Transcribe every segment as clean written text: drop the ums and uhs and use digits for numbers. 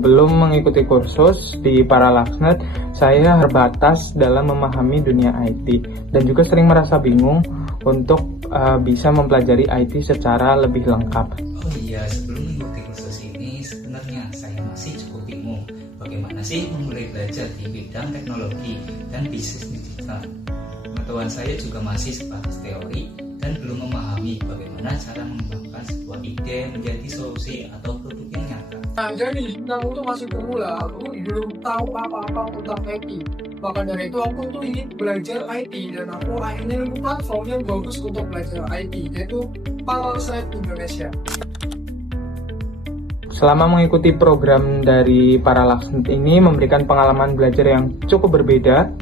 sebelum mengikuti kursus di Paralaxnet, saya terbatas dalam memahami dunia IT dan juga sering merasa bingung untuk bisa mempelajari IT secara lebih lengkap. Oh iya, sebelum mengikuti kursus ini sebenarnya saya masih cukup bingung bagaimana sih memulai belajar di bidang teknologi dan bisnis digital. Pengetahuan saya juga masih sebatas teori dan belum memahami bagaimana cara mengembangkan sebuah ide menjadi solusi atau produk yang nyata. Nah, jadi aku tuh masih pemula, aku belum tahu apa-apa tentang IT. Maka dari itu aku tuh ingin belajar IT dan aku akhirnya nemu platform yang bagus untuk belajar IT, yaitu Paralaxnet Indonesia. Selama mengikuti program dari Paralaxnet ini memberikan pengalaman belajar yang cukup berbeda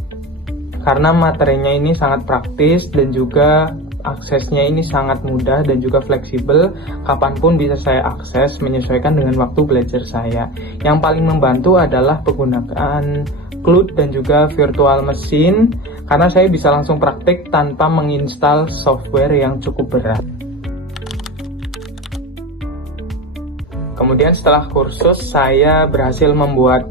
karena materinya ini sangat praktis dan juga aksesnya ini sangat mudah dan juga fleksibel, kapanpun bisa saya akses menyesuaikan dengan waktu belajar saya. Yang paling membantu adalah penggunaan CLUD dan juga virtual machine karena saya bisa langsung praktik tanpa menginstal software yang cukup berat. Kemudian setelah kursus saya berhasil membuat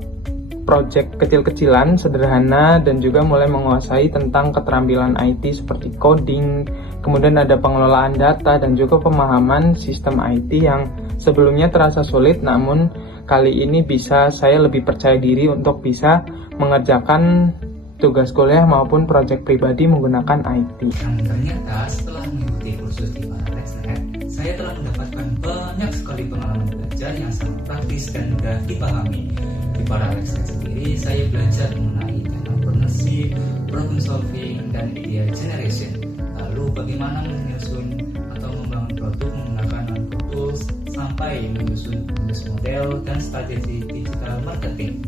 project kecil-kecilan sederhana dan juga mulai menguasai tentang keterampilan IT seperti coding, kemudian ada pengelolaan data dan juga pemahaman sistem IT yang sebelumnya terasa sulit, namun kali ini saya lebih percaya diri untuk bisa mengerjakan tugas kuliah maupun project pribadi menggunakan IT. Yang ternyata setelah mengikuti kursus di Paralaxnet, saya telah mendapatkan banyak sekali pengalaman belajar yang sangat praktis dan mudah dipahami. Di Paralaxnet sendiri, saya belajar mengenai entrepreneurship, problem solving, dan idea generation. Lalu bagaimana menyusun atau membangun produk menggunakan tools sampai menyusun bisnis model dan strategi digital marketing.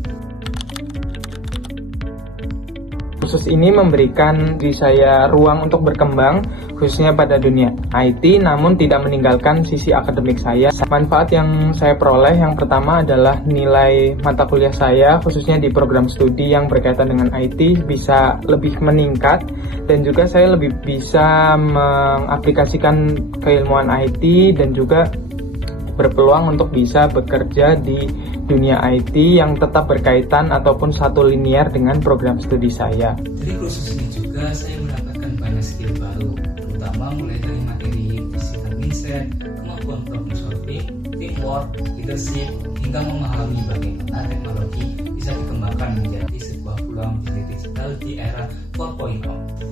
Kursus ini memberikan diri saya ruang untuk berkembang, khususnya pada dunia IT, namun tidak meninggalkan sisi akademik saya. Manfaat yang saya peroleh yang pertama adalah nilai mata kuliah saya, khususnya di program studi yang berkaitan dengan IT, bisa lebih meningkat, dan juga saya lebih bisa mengaplikasikan keilmuan IT dan juga berpeluang untuk bisa bekerja di dunia IT yang tetap berkaitan ataupun satu linear dengan program studi saya. Dari kursus ini juga saya mendapatkan banyak skill baru, terutama mulai dari materi digital mindset, kemampuan problem solving, teamwork, leadership, hingga memahami bagaimana teknologi bisa dikembangkan menjadi sebuah peluang bisnis digital di era 4.0.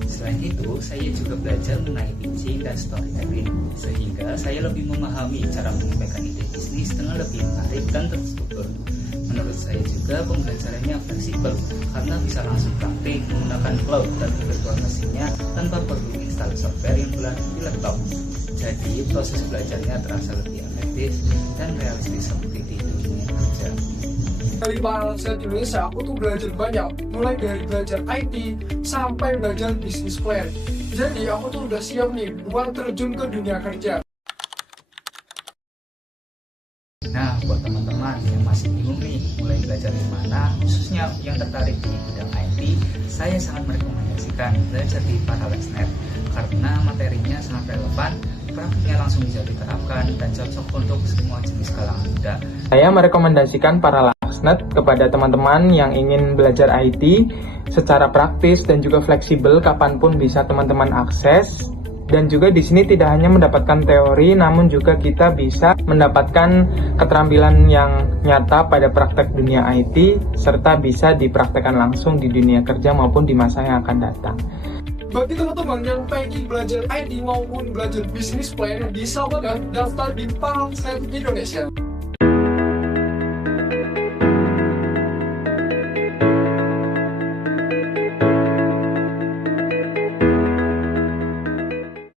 Selain itu, saya juga belajar mengenai pitching dan storytelling, sehingga saya lebih memahami cara menyampaikan ide bisnis dengan lebih menarik dan terstruktur. Menurut saya juga pembelajarannya fleksibel karena bisa langsung praktik menggunakan cloud dan virtual machine-nya tanpa perlu install software yang berada di laptop. Jadi proses belajarnya terasa lebih efektif dan realistis seperti di dunia kerja. Dari Paralaxnet Indonesia, aku tuh belajar banyak, mulai dari belajar IT sampai belajar bisnis plan. Jadi aku tuh udah siap nih buat terjun ke dunia kerja. Nah, buat teman-teman yang masih bingung nih mulai belajar di mana, khususnya yang tertarik di bidang IT, saya sangat merekomendasikan belajar di Paralaxnet karena materinya sangat relevan, praktiknya langsung bisa diterapkan dan cocok untuk semua jenis kalangan muda. Saya merekomendasikan Paralaxnet kepada teman-teman yang ingin belajar IT secara praktis dan juga fleksibel, kapanpun bisa teman-teman akses. Dan juga di sini tidak hanya mendapatkan teori, namun juga kita bisa mendapatkan keterampilan yang nyata pada praktek dunia IT, serta bisa dipraktekkan langsung di dunia kerja maupun di masa yang akan datang. Bagi teman-teman yang pengen belajar IT maupun belajar bisnis plan, bisa banget daftar di Paralaxnet Indonesia.